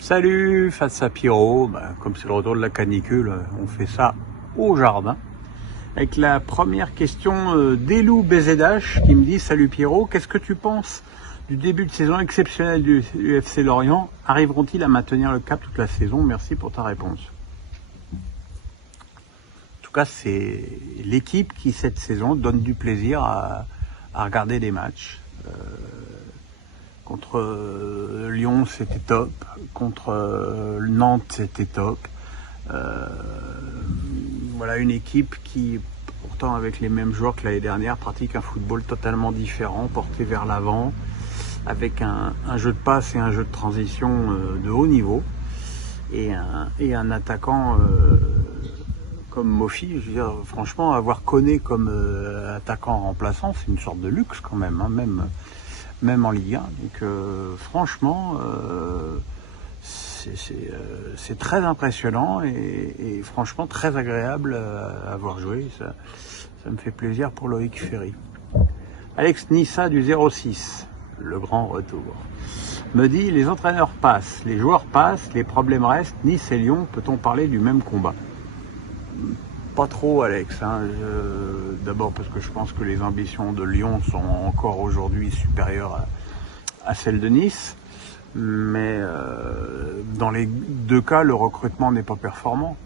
Salut, face à Pierrot, comme c'est le retour de la canicule, on fait ça au jardin. Avec la première question d'Elou BZH qui me dit: Salut Pierrot, qu'est-ce que tu penses du début de saison exceptionnel du FC Lorient? Arriveront-ils à maintenir le cap toute la saison? Merci pour ta réponse. En tout cas, c'est l'équipe qui cette saison donne du plaisir à regarder des matchs. Contre Lyon, c'était top. Contre Nantes, c'était top. Voilà une équipe qui, pourtant avec les mêmes joueurs que l'année dernière, pratique un football totalement différent, porté vers l'avant, avec un jeu de passe et un jeu de transition de haut niveau, et un attaquant comme Mofi. Je veux dire, franchement, avoir Koné comme attaquant remplaçant, c'est une sorte de luxe quand même, hein, même en Ligue 1. Donc franchement, c'est très impressionnant et franchement très agréable à voir jouer. Ça me fait plaisir pour Loïc Ferry. Alex Nissa du 06, le grand retour, me dit: les entraîneurs passent, les joueurs passent, les problèmes restent. Nice et Lyon, peut-on parler du même combat? Pas trop, Alex, hein. D'abord parce que je pense que les ambitions de Lyon sont encore aujourd'hui supérieures à celles de Nice. Mais dans les deux cas, le recrutement n'est pas performant.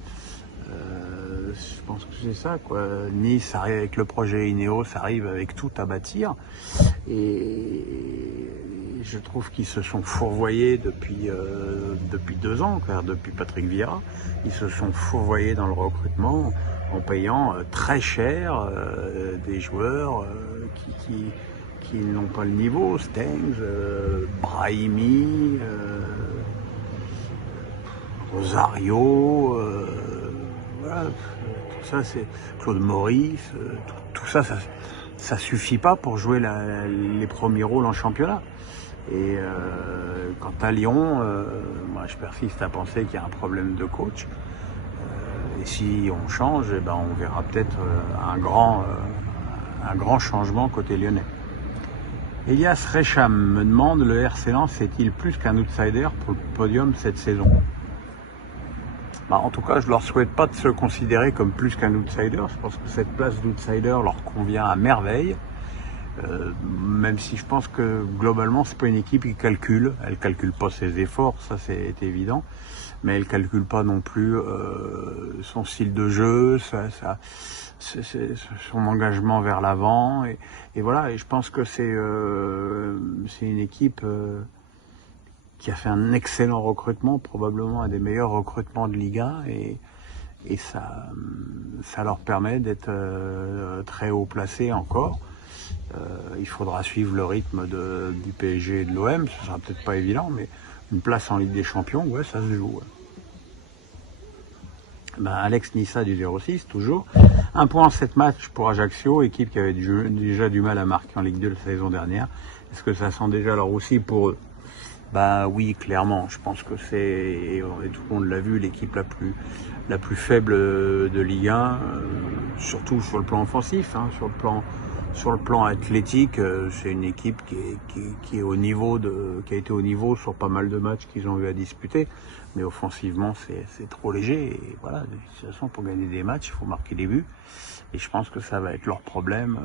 Je pense que c'est ça, quoi. Nice arrive avec le projet Ineos, arrive avec tout à bâtir. Et je trouve qu'ils se sont fourvoyés depuis 2 ans, depuis Patrick Vieira. Ils se sont fourvoyés dans le recrutement en payant très cher des joueurs qui n'ont pas le niveau. Stengs, Brahimi, Rosario, voilà, tout ça, c'est Claude Maurice, tout ça, ça suffit pas pour jouer les premiers rôles en championnat. Et quant à Lyon, moi je persiste à penser qu'il y a un problème de coach. Et si on change, on verra peut-être un grand changement côté lyonnais. Elias Recham me demande: le RC Lens est-il plus qu'un outsider pour le podium cette saison? En tout cas, je leur souhaite pas de se considérer comme plus qu'un outsider. Je pense que cette place d'outsider leur convient à merveille. Même si je pense que globalement c'est pas une équipe qui calcule. Elle calcule pas ses efforts, ça c'est évident, mais elle calcule pas non plus son style de jeu, son engagement vers l'avant, et voilà. Et je pense que c'est une équipe qui a fait un excellent recrutement, probablement un des meilleurs recrutements de Ligue 1, et ça leur permet d'être très haut placé encore. Il faudra suivre le rythme du PSG et de l'OM, ce sera peut-être pas évident, mais une place en Ligue des Champions, ouais, ça se joue. Ouais. Alex Nissa du 06, toujours. 1 point en 7 matchs pour Ajaccio, équipe qui avait déjà du mal à marquer en Ligue 2 la saison dernière. Est-ce que ça sent déjà leur roussi pour eux? Oui, clairement. Je pense que c'est, et tout le monde l'a vu, l'équipe la plus faible de Ligue 1, surtout sur le plan offensif, hein, sur le plan athlétique. C'est une équipe qui est au niveau qui a été au niveau sur pas mal de matchs qu'ils ont eu à disputer, mais offensivement c'est trop léger. Et voilà, de toute façon, pour gagner des matchs, il faut marquer des buts, et je pense que ça va être leur problème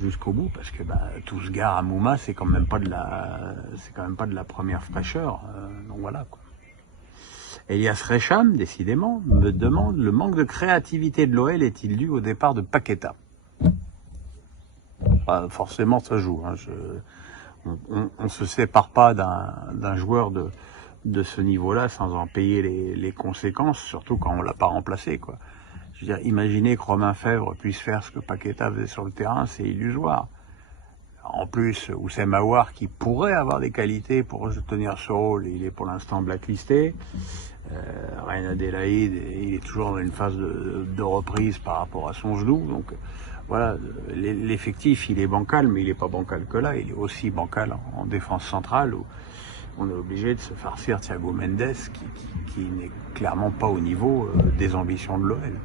jusqu'au bout, parce que tout ce gars à Mouma, c'est quand même pas de la première fraîcheur. Donc voilà, quoi. Elias Recham, décidément, me demande: le manque de créativité de l'OL est-il dû au départ de Paqueta? Forcément, ça joue. Hein. On se sépare pas d'un joueur de ce niveau-là sans en payer les conséquences, surtout quand on l'a pas remplacé, quoi. Je veux dire, imaginez que Romain Fèvre puisse faire ce que Paqueta faisait sur le terrain, c'est illusoire. En plus, Oussem Aouar, qui pourrait avoir des qualités pour tenir ce rôle, il est pour l'instant blacklisté. Ryan Adelaide, il est toujours dans une phase de reprise par rapport à son genou. Donc voilà, l'effectif, il est bancal, mais il n'est pas bancal que là. Il est aussi bancal en défense centrale, où on est obligé de se farcir Thiago Mendes, qui n'est clairement pas au niveau des ambitions de l'OL.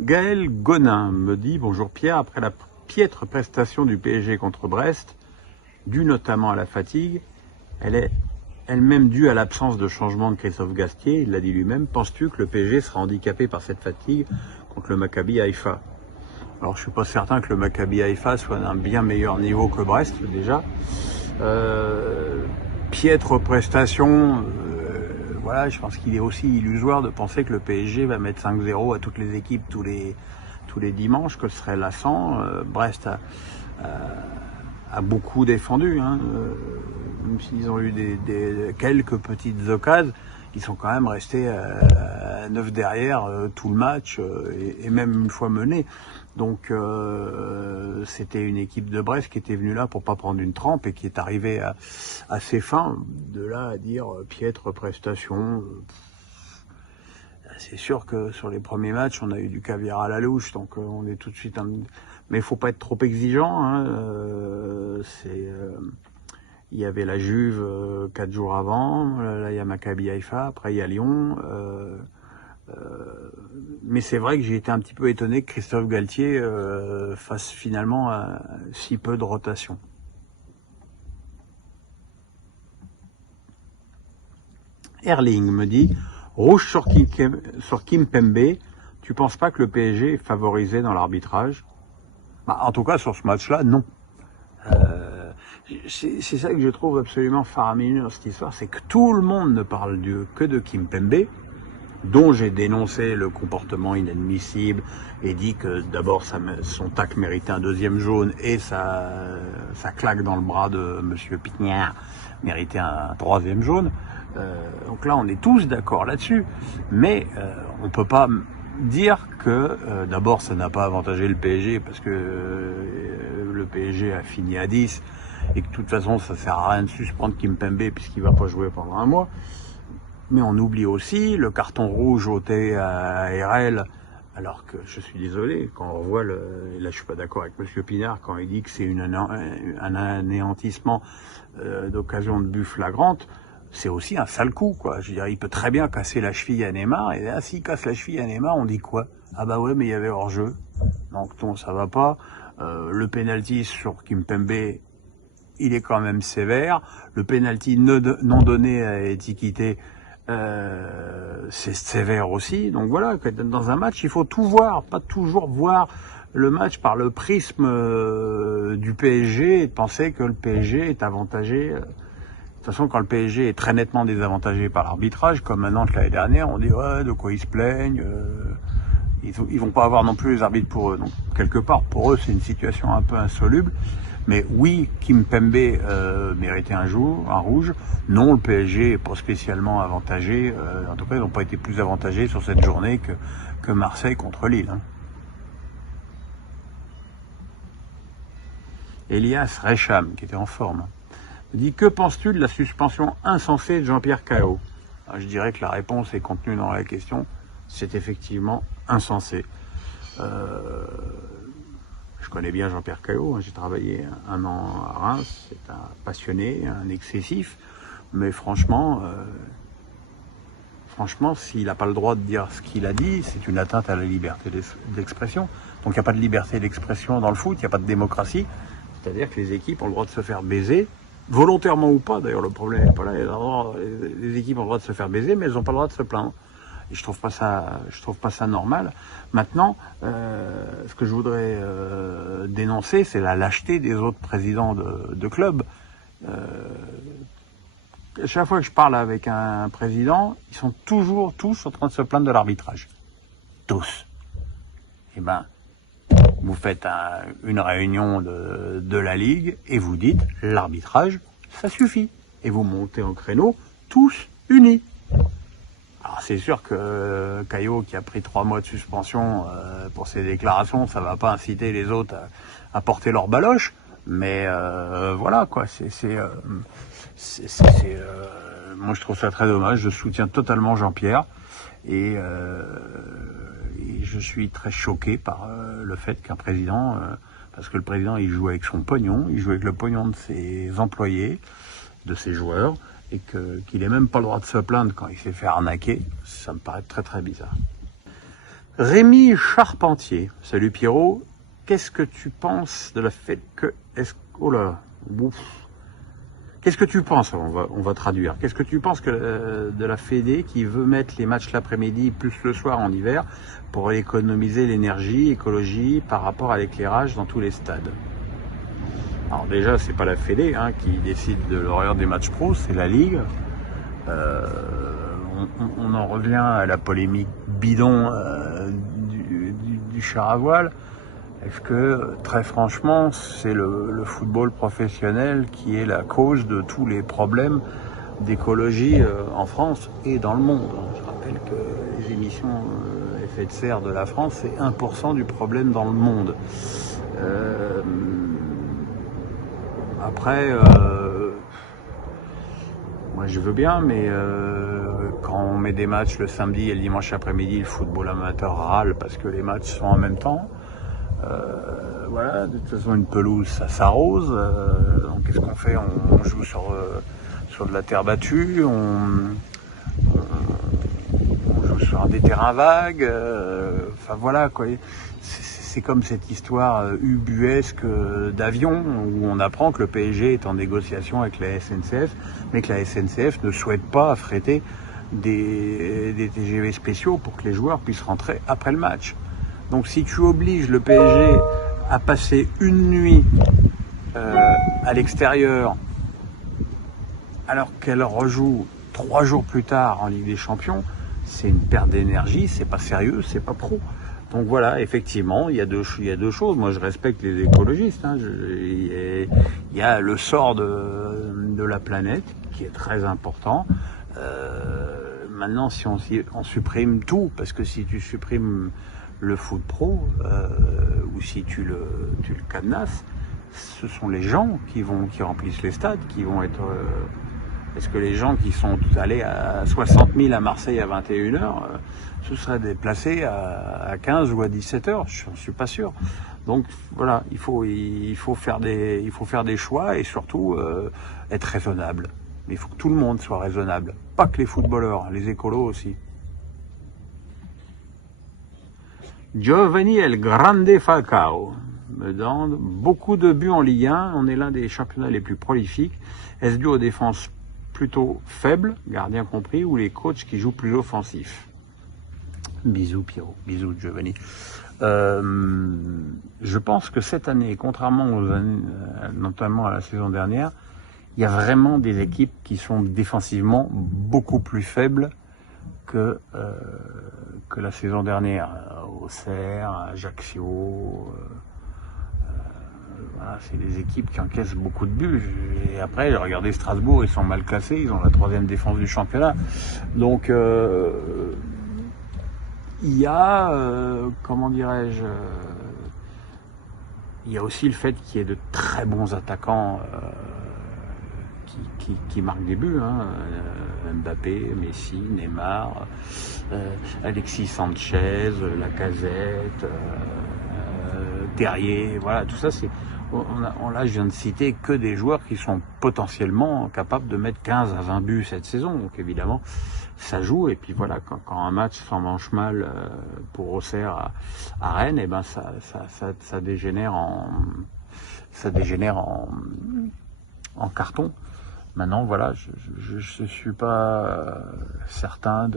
Gaël Gonin me dit: bonjour Pierre, après la piètre prestation du PSG contre Brest, due notamment à la fatigue, elle est elle-même due à l'absence de changement de Christophe Galtier, il l'a dit lui-même. Penses-tu que le PSG sera handicapé par cette fatigue contre le Maccabi Haïfa? Alors je suis pas certain que le Maccabi Haïfa soit d'un bien meilleur niveau que Brest déjà. Piètre prestation, voilà, je pense qu'il est aussi illusoire de penser que le PSG va mettre 5-0 à toutes les équipes tous les dimanches, que ce serait lassant. Brest a beaucoup défendu, hein, même s'ils ont eu quelques petites occasions, ils sont quand même restés à 9 derrière tout le match et même une fois menés. Donc c'était une équipe de Brest qui était venue là pour pas prendre une trempe et qui est arrivée à ses fins. De là à dire piètre prestation, c'est sûr que sur les premiers matchs on a eu du caviar à la louche, donc on est tout de suite mais il faut pas être trop exigeant, hein. Il y avait la Juve 4 jours avant, là il y a Maccabi Haïfa, après il y a Lyon. Mais c'est vrai que j'ai été un petit peu étonné que Christophe Galtier fasse finalement si peu de rotation. Erling me dit, rouge sur Kimpembe, tu penses pas que le PSG est favorisé dans l'arbitrage? En tout cas sur ce match-là, non. C'est ça que je trouve absolument faramineux dans cette histoire, c'est que tout le monde ne parle que de Kimpembe, dont j'ai dénoncé le comportement inadmissible et dit que d'abord son tac méritait un deuxième jaune et sa claque dans le bras de Monsieur Pignard méritait un troisième jaune. Donc là on est tous d'accord là-dessus, mais on peut pas dire que d'abord ça n'a pas avantagé le PSG parce que le PSG a fini à 10 et que de toute façon ça sert à rien de suspendre Kimpembe puisqu'il va pas jouer pendant un mois. Mais on oublie aussi le carton rouge ôté à RL, alors que je suis désolé, quand on voit là je suis pas d'accord avec Monsieur Pinard quand il dit que c'est un anéantissement d'occasion de but flagrante, c'est aussi un sale coup, quoi. Je veux dire, il peut très bien casser la cheville à Neymar, et là, s'il casse la cheville à Neymar, on dit quoi? Ah bah ouais, mais il y avait hors-jeu. Donc non, ça va pas. Le penalty sur Kimpembe, il est quand même sévère. Le penalty non donné à Etiquité, c'est sévère aussi. Donc voilà, dans un match, il faut tout voir, pas toujours voir le match par le prisme du PSG et de penser que le PSG est avantagé. De toute façon, quand le PSG est très nettement désavantagé par l'arbitrage, comme à Nantes l'année dernière, on dit ouais, de quoi ils se plaignent. Ils vont pas avoir non plus les arbitres pour eux. Donc quelque part, pour eux, c'est une situation un peu insoluble. Mais oui, Kimpembe méritait un rouge. Non, le PSG n'est pas spécialement avantagé. En tout cas, ils n'ont pas été plus avantagés sur cette journée que Marseille contre Lille. Hein. Elias Recham, qui était en forme, me dit, que penses-tu de la suspension insensée de Jean-Pierre Cao? Je dirais que la réponse est contenue dans la question. C'est effectivement insensé. Je connais bien Jean-Pierre Cao, j'ai travaillé un an à Reims, c'est un passionné, un excessif, mais franchement, s'il n'a pas le droit de dire ce qu'il a dit, c'est une atteinte à la liberté d'expression. Donc il n'y a pas de liberté d'expression dans le foot, il n'y a pas de démocratie, c'est-à-dire que les équipes ont le droit de se faire baiser, volontairement ou pas, d'ailleurs le problème n'est pas là, les équipes ont le droit de se faire baiser, mais elles n'ont pas le droit de se plaindre. Et je trouve pas ça normal. Maintenant, ce que je voudrais dénoncer, c'est la lâcheté des autres présidents de clubs. Chaque fois que je parle avec un président, ils sont toujours tous en train de se plaindre de l'arbitrage. Tous. Eh ben, vous faites une réunion de la Ligue et vous dites l'arbitrage, ça suffit. Et vous montez en créneau, tous unis. Alors c'est sûr que Caillot, qui a pris 3 mois de suspension pour ses déclarations, ça va pas inciter les autres à porter leur baloche, mais voilà quoi. Moi je trouve ça très dommage. Je soutiens totalement Jean-Pierre et je suis très choqué par le fait qu'un président, parce que le président il joue avec son pognon, il joue avec le pognon de ses employés, de ses joueurs. Et qu'il n'ait même pas le droit de se plaindre quand il s'est fait arnaquer, ça me paraît très très bizarre. Rémi Charpentier, salut Pierrot, qu'est-ce que tu penses de la fait que... Qu'est-ce que tu penses, on va traduire, qu'est-ce que tu penses de la Fédé qui veut mettre les matchs l'après-midi plus le soir en hiver pour économiser l'énergie, écologie par rapport à l'éclairage dans tous les stades? Alors déjà, c'est pas la Fédé qui décide de l'horaire des matchs pro, c'est la Ligue. On en revient à la polémique bidon du char à voile. Est-ce que, très franchement, c'est le football professionnel qui est la cause de tous les problèmes d'écologie en France et dans le monde? Je rappelle que les émissions effet de serre de la France, c'est 1% du problème dans le monde. Après, moi je veux bien, mais quand on met des matchs le samedi et le dimanche après-midi, le football amateur râle parce que les matchs sont en même temps. Voilà, de toute façon une pelouse ça s'arrose, donc qu'est-ce qu'on fait? On joue sur de la terre battue, on joue sur des terrains vagues, enfin voilà quoi. C'est comme cette histoire ubuesque d'avion où on apprend que le PSG est en négociation avec la SNCF, mais que la SNCF ne souhaite pas affréter des TGV spéciaux pour que les joueurs puissent rentrer après le match. Donc si tu obliges le PSG à passer une nuit à l'extérieur alors qu'elle rejoue 3 jours plus tard en Ligue des Champions, c'est une perte d'énergie, c'est pas sérieux, c'est pas pro. Donc voilà, effectivement, il y a deux choses. Moi, je respecte les écologistes. Il y a le sort de la planète qui est très important. Maintenant, si on supprime tout, parce que si tu supprimes le foot pro ou si tu le cadenasses, ce sont les gens qui remplissent les stades, qui vont être... Est-ce que les gens qui sont allés à 60 000 à Marseille à 21h, se seraient déplacés à 15 ou à 17h? Je ne suis pas sûr. Donc voilà, il faut faire des choix et surtout être raisonnable. Mais il faut que tout le monde soit raisonnable, pas que les footballeurs, les écolos aussi. Giovanni El Grande Falcao me demande beaucoup de buts en Ligue 1, on est l'un des championnats les plus prolifiques. Est-ce dû aux défenses plutôt faibles, gardien compris, ou les coachs qui jouent plus offensif? Bisous Pierrot, bisous Giovanni. Je pense que cette année, contrairement aux années, notamment à la saison dernière, il y a vraiment des équipes qui sont défensivement beaucoup plus faibles que la saison dernière. Auxerre, Ajaccio, voilà, c'est des équipes qui encaissent beaucoup de buts. Et après, regardez Strasbourg, ils sont mal classés, ils ont la 3e défense du championnat. Donc, il y a, comment dirais-je, il y a aussi le fait qu'il y ait de très bons attaquants qui marquent des buts. Mbappé, Messi, Neymar, Alexis Sanchez, Lacazette, Terrier, voilà, tout ça c'est... Là, je viens de citer que des joueurs qui sont potentiellement capables de mettre 15 à 20 buts cette saison. Donc évidemment, ça joue. Et puis voilà, quand un match s'emmanche mal pour Auxerre à Rennes, et ben ça dégénère en carton. Maintenant, voilà, je ne suis pas certain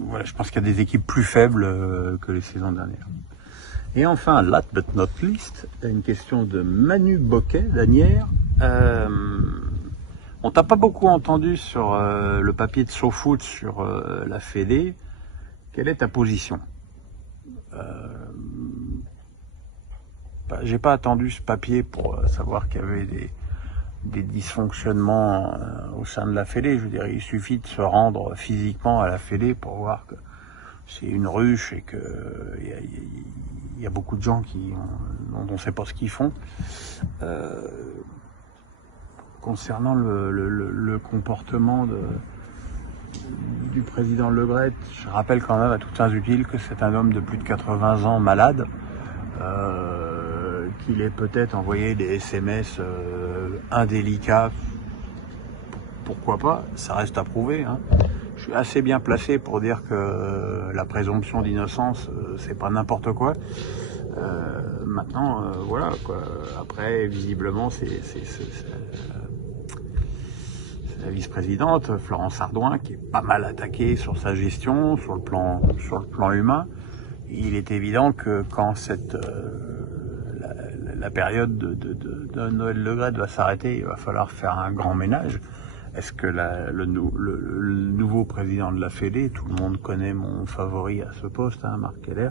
voilà, je pense qu'il y a des équipes plus faibles que les saisons dernières. Et enfin, last but not least, une question de Manu Boquet d'Anières. On t'a pas beaucoup entendu sur le papier de SoFoot sur la Fédé. Quelle est ta position? J'ai pas attendu ce papier pour savoir qu'il y avait des dysfonctionnements au sein de la Fédé. Je veux dire, il suffit de se rendre physiquement à la Fédé pour voir que c'est une ruche et que il y a beaucoup de gens dont on ne sait pas ce qu'ils font. Concernant le comportement du président Le Gret, je rappelle quand même à toutes fins utiles que c'est un homme de plus de 80 ans malade, qu'il ait peut-être envoyé des SMS indélicats, pourquoi pas, ça reste à prouver. Je suis assez bien placé pour dire que la présomption d'innocence, c'est pas n'importe quoi. Maintenant, voilà quoi. Après, visiblement, c'est la vice-présidente Florence Ardouin qui est pas mal attaquée sur sa gestion, sur le plan humain. Il est évident que quand la période de Noël Le Graët va s'arrêter, il va falloir faire un grand ménage. Est-ce que le nouveau président de la Fédé, tout le monde connaît mon favori à ce poste, hein, Marc Keller,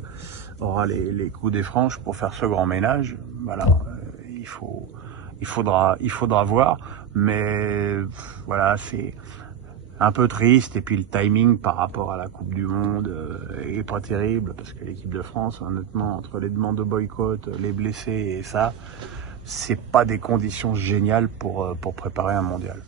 aura les coups des franches pour faire ce grand ménage? Voilà, il faudra voir, mais voilà, c'est un peu triste, et puis le timing par rapport à la Coupe du Monde est pas terrible, parce que l'équipe de France, honnêtement, entre les demandes de boycott, les blessés et ça, c'est pas des conditions géniales pour préparer un mondial.